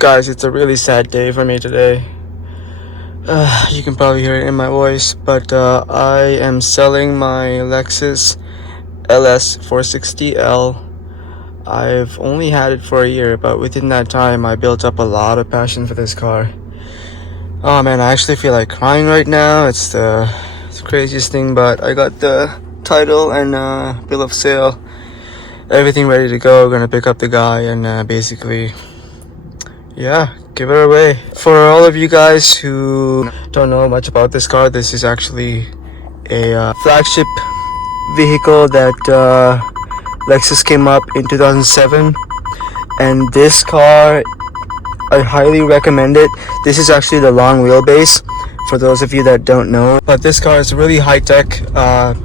Guys, it's a really sad day for me today. You can probably hear it in my voice, but I am selling my Lexus LS460L. I've only had it for a year, but within that time I built up a lot of passion for this car. Oh man, I actually feel like crying right now. It's the craziest thing, but I got the title and bill of sale, everything ready to go. Gonna pick up the guy and basically, yeah, give it away. For all of you guys who don't know much about this car, this is actually a flagship vehicle that Lexus came up in 2007, and this car, I highly recommend it. This is actually the long wheelbase for those of you that don't know, but this car is really high-tech.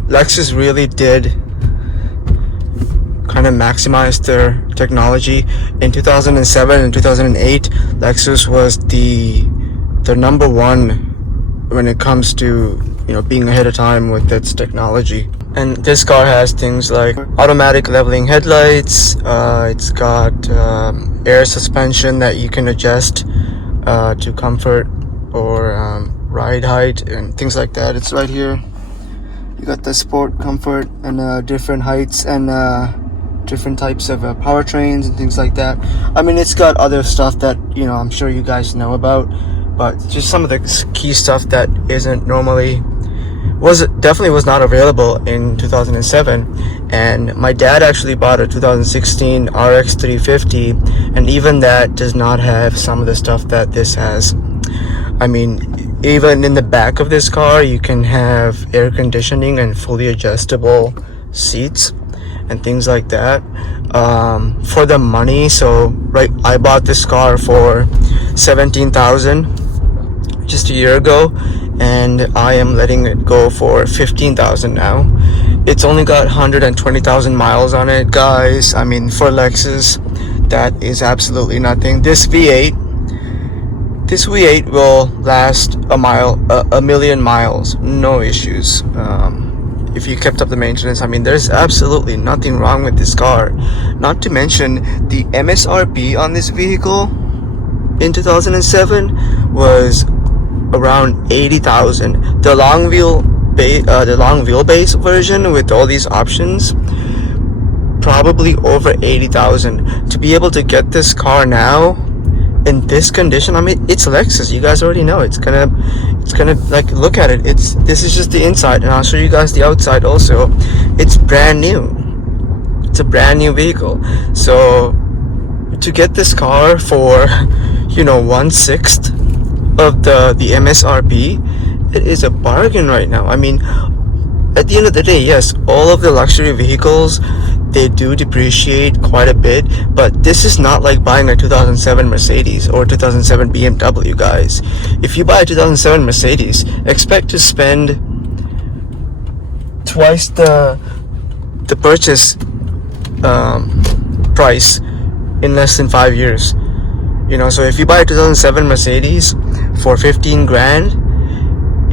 Lexus really did kind of maximize their technology. In 2007 and 2008, Lexus was the number one when it comes to, you know, being ahead of time with its technology. And this car has things like automatic leveling headlights. It's got air suspension that you can adjust to comfort or ride height and things like that. It's right here. You got the sport, comfort, and different heights and different types of powertrains and things like that. I mean, it's got other stuff that, you know, I'm sure you guys know about, but just some of the key stuff that isn't normally, definitely was not available in 2007. And my dad actually bought a 2016 RX 350, and even that does not have some of the stuff that this has. I mean, even in the back of this car, you can have air conditioning and fully adjustable seats and things like that. For the money, so right, I bought this car for $17,000 just a year ago, and I am letting it go for $15,000 now. It's only got 120,000 miles on it, guys. I mean, for Lexus, that is absolutely nothing. This V8 will last a million miles, no issues. If you kept up the maintenance, I mean, there's absolutely nothing wrong with this car. Not to mention, the MSRP on this vehicle in 2007 was around $80,000. The long wheelbase version with all these options, probably over $80,000. To be able to get this car now in this condition, I mean, it's Lexus. You guys already know it's gonna like, look at it. This is just the inside, and I'll show you guys the outside also. It's brand new. It's a brand new vehicle. So to get this car for, you know, 1/6 of the MSRP, it is a bargain right now. I mean, at the end of the day, yes, all of the luxury vehicles, they do depreciate quite a bit, but this is not like buying a 2007 Mercedes or 2007 BMW, guys. If you buy a 2007 Mercedes, expect to spend twice the purchase price in less than 5 years. You know, so if you buy a 2007 Mercedes for 15 grand,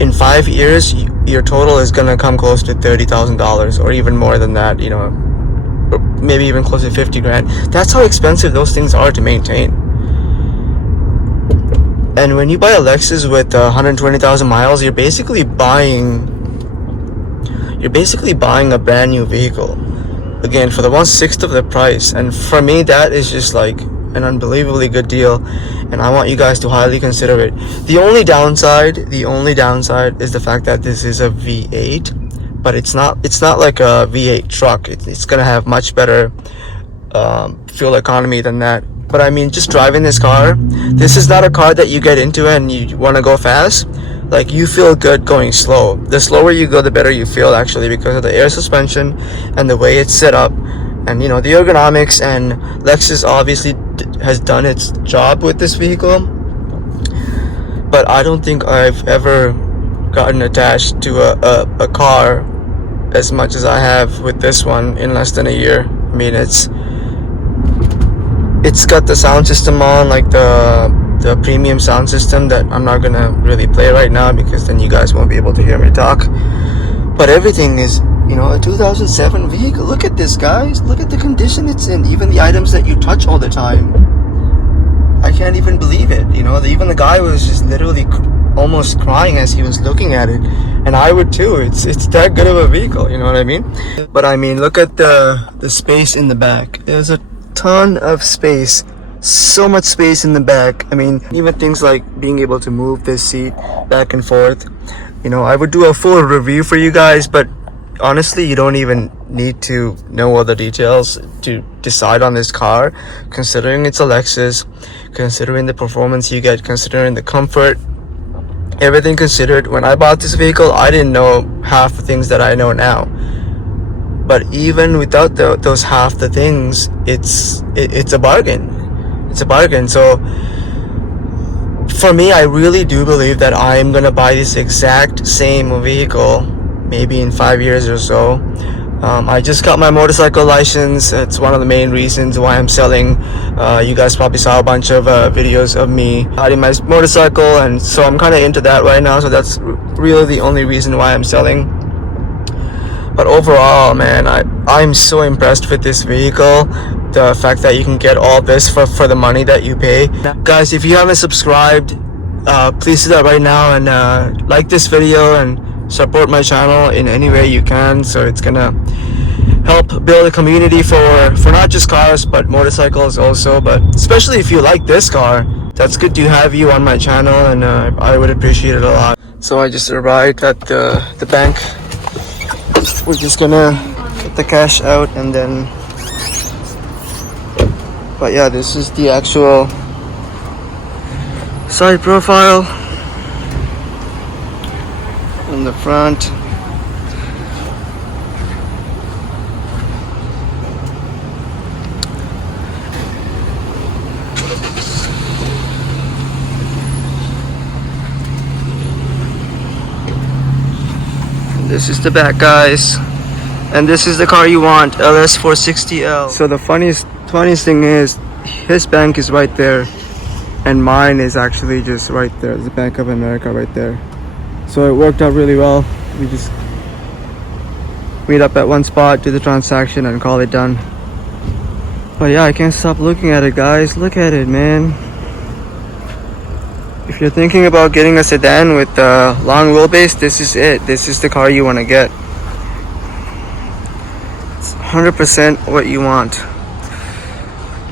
in 5 years, your total is gonna come close to $30,000 or even more than that, you know, or maybe even close to 50 grand. That's how expensive those things are to maintain. And when you buy a Lexus with 120,000 miles, you're basically buying a brand new vehicle. Again, for the 1/6 of the price. And for me, that is just like an unbelievably good deal, and I want you guys to highly consider it. The only downside is the fact that this is a V8, but it's not like a V8 truck. It's gonna have much better fuel economy than that. But I mean, just driving this car, this is not a car that you get into and you want to go fast. Like, you feel good going slow. The slower you go, the better you feel, actually, because of the air suspension and the way it's set up, and, you know, the ergonomics. And Lexus obviously has done its job with this vehicle, but I don't think I've ever gotten attached to a car as much as I have with this one in less than a year. I mean, it's got the sound system on, like the premium sound system that I'm not gonna really play right now because then you guys won't be able to hear me talk. But everything is, you know, a 2007 vehicle. Look at this, guys. Look at the condition it's in. Even the items that you touch all the time. I can't even believe it. You know, even the guy was just literally almost crying as he was looking at it, and I would too. It's that good of a vehicle, you know what I mean? But I mean, look at the space in the back. There's a ton of space, so much space in the back. I mean, even things like being able to move this seat back and forth. You know, I would do a full review for you guys, but honestly, you don't even need to know all the details to decide on this car, considering it's a Lexus, considering the performance you get, considering the comfort, everything considered. When I bought this vehicle, I didn't know half the things that I know now, but even without those half the things, it's a bargain. It's a bargain. So for me, I really do believe that I'm gonna buy this exact same vehicle maybe in 5 years or so. I just got my motorcycle license. It's one of the main reasons why I'm selling. You guys probably saw a bunch of videos of me riding my motorcycle, and so I'm kind of into that right now, so that's really the only reason why I'm selling. But overall, man, I'm so impressed with this vehicle. The fact that you can get all this for the money that you pay. Guys, if you haven't subscribed, please do that right now, and like this video and support my channel in any way you can. So it's gonna help build a community for not just cars but motorcycles also, but especially if you like this car, that's good to have you on my channel, and I would appreciate it a lot. So I just arrived at the bank. We're just gonna get the cash out, and then, but yeah, this is the actual side profile in the front. This is the back, guys, and this is the car you want, LS460L. So the funniest thing is, his bank is right there, and mine is actually just right there. The Bank of America right there. So it worked out really well. We just meet up at one spot, do the transaction, and call it done. But yeah, I can't stop looking at it, guys. Look at it, man. If you're thinking about getting a sedan with a long wheelbase, this is it. This is the car you want to get. It's 100% what you want.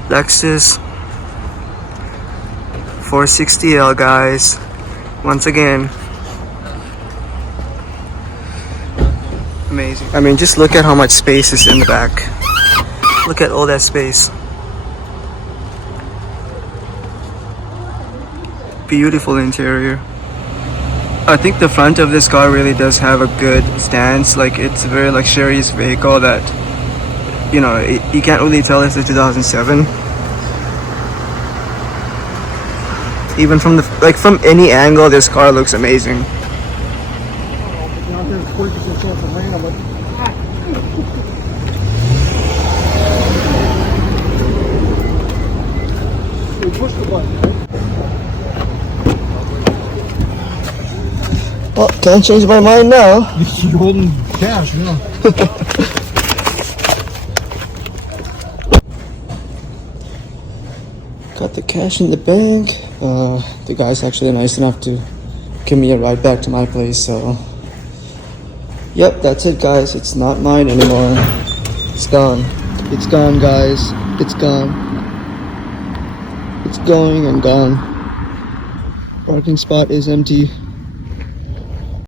Lexus 460L, guys. Once again, amazing. I mean, just look at how much space is in the back. Look at all that space. Beautiful interior. I think the front of this car really does have a good stance. Like, it's a very luxurious vehicle that, you know, you can't really tell it's a 2007. Even from from any angle, this car looks amazing. Well, can't change my mind now. You're holding cash, yeah. Got the cash in the bank. The guy's actually nice enough to give me a ride back to my place, so yep, that's it, guys. It's not mine anymore. It's gone. It's gone, guys. It's gone. It's going and gone. Parking spot is empty.